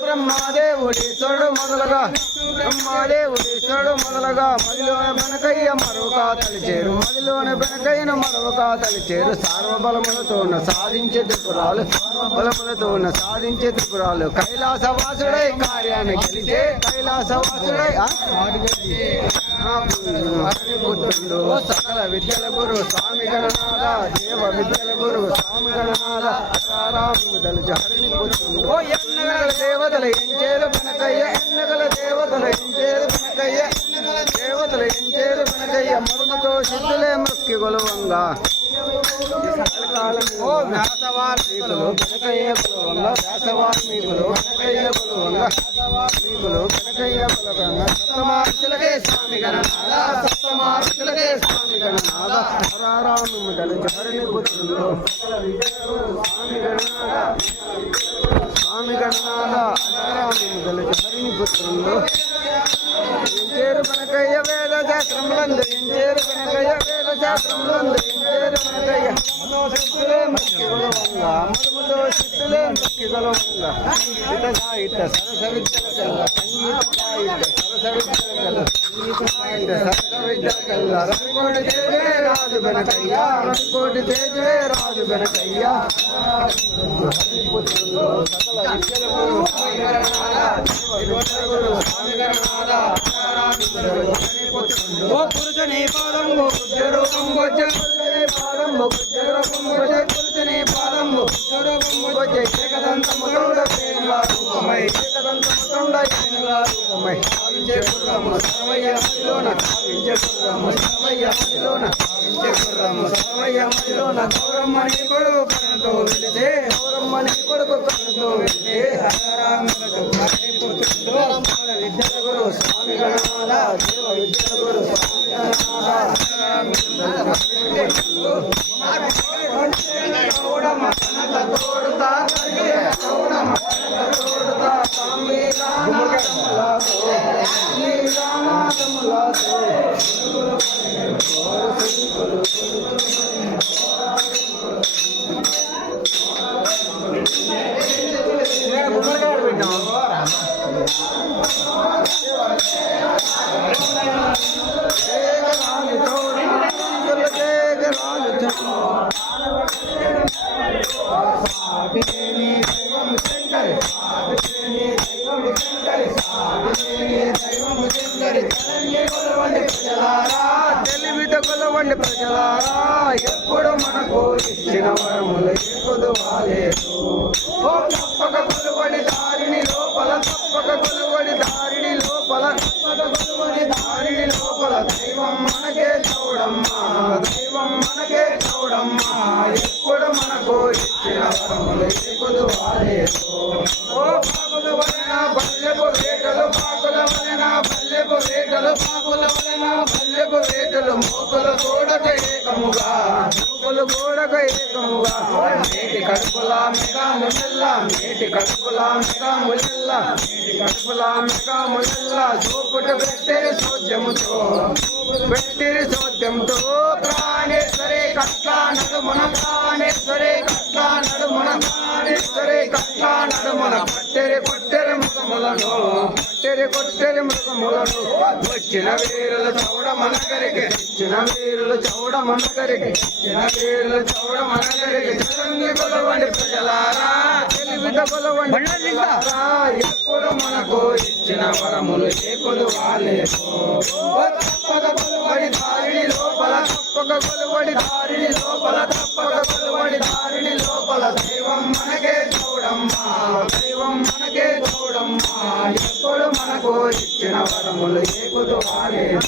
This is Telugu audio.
బ్రహ్మదేవుడీశ్వరుడు మొదలుగా బ్రహ్మదేవుడీశ్వరుడు మొదలుగా మదిలోన బెనకయ్య మరొక తలిచేరు మదిలోన బెనకయ్యను మరొక తలిచేరు సార్వబలములతోన సాధించే త్రిపురాలు బలములతోన సాధించే త్రిపురాలు కైలాసవాసుడై కార్యాన్ని గెలిచే కైలాసవాసుడై పుత్రుడు సకల విద్యల గురు స్వామి గణనాథ దేవ విద్యల గురు స్వామి గణనాథ రాముదలు హరిని పుత్రుడు ఎన్నగల దేవతలు ఎంచేరు బెనకయ్య ఎన్నగల దేవతలు ఎంచేరు బెనకయ్య దేవతలు ఎంచేరు బెనకయ్య మరుమతో సిద్ధులే మృక్కి కొలువంగా వ్యాసవాల్మీకులు బెనకయ్య కొలువంగా వ్యాసవాల్మీకులు బెనకయ్య కొలువంగా మీకులు బెనకయ్య కొలువంగా సప్తమార్చులకే స్వామి గణనాథ సప్తమార్చులకే స్వామి గణనాథ రాముదలు హరిని పుత్రుడు స్వామి గణనాథ స్వామి గణనాథ రాముదలు హరిని పుత్రుడు ఎంచేరు బెనకయ్య వేద శాస్త్రములందు ఎంచేరు బెనకయ్య వేద శాస్త్రములందు ఎంచేరు బెనకయ్య సిద్ధులే మృక్కి కొలువంగా మరుముతో సిద్ధులే మృక్కి కొలువంగా ఇట సాహిత్య సరస విద్యల కల్ల సంగీత సాహిత్య సరస విద్యల కల్ల సంగీత సాహిత్య సరస విద్యల కల్ల రవికోటి తేజే రాజు బెనకయ్య రవికోటి తేజే రాజు బెనకయ్య సకల విద్యల గురు స్వామి గణనాథ పురుషనే పాదంబు రూపం పురుషనే పాదంబు రూపం పురుషనే పాదంబు రూపం ఏకదంతము తొండ రూపమై ఏకదంతము తొండ రూపమై విజయపురము సర్వయ్య మదిలోన విజయపురము సర్వయ్య మదిలోన విజయపురము సర్వయ్య మదిలోన గౌరమ్మని కొడుకు కన్నుతో వెళితే గౌరమ్మని కొడుకు కన్నుతో వెళితే హరాములకు పుత్రుడు విద్యల గురు స్వామి గణనాథ దేవ విద్యల గురు స్వామి గణనాథ తోడుతా తెలివిత కొలవండి ప్రజలారా ఎప్పుడు మనకు ఇచ్చిన వరములు పొదువాలేదు తప్పక కొలువడి దారిని లోపల తప్పక కొలువడి దారిని లోపల తప్పక కొలువడి దారిని లోపల దైవం మనకే చూడమ్మా దైవం మనకే చూడమ్మా ఎప్పుడు మనకు ఇచ్చిన వరములు పొదువాలేదు ఓ పాకుల వలన బల్లెపు వేటలు పాకుల వలన బల్లెపు వేటలు పాకుల వలన బల్లెపు వేటలు మోకుల గోడక ఏకముగా మోకుల గోడక ఏకముగా మేటి కడుపుల మెగా ముల్లెల్ల మేటి కడుపుల మెగా ముల్లెల్ల మేటి కడుపుల మెగా ముల్లెల్ల చూపుట పెట్టిరి సోద్యముతో పెట్టిరి సోద్యంతో ప్రాణేశ్వరే కట్ల నడుమున ప్రాణేశ్వరే కట్ల నడుమున ప్రాణేశ్వరే కట్ల నడుమున కొట్టెరి ముఖములను కొట్టెరి ముఖములను వచ్చిన వీరులు చౌడమనగరికి వచ్చిన వీరులు చౌడమనగరికి వచ్చిన వీరులు చౌడమనగరికి చలంగి కొలవండి ప్రజలారా తెలివిత కొలవండి ప్రజలారా ఎప్పుడు మనకు ఇచ్చిన వరములు ఏకులు వాలేదు తప్పక కొలువడి దారిని లోపల తప్పక కొలువడి దారిని లోపల తప్పక కొలువడి దారిని లోపల దైవం మనకే చూడమ్మా దైవం మనకే చూడమ్మా ఎప్పుడు మనకు ఇచ్చిన వరములు ఏకులు వాలేదు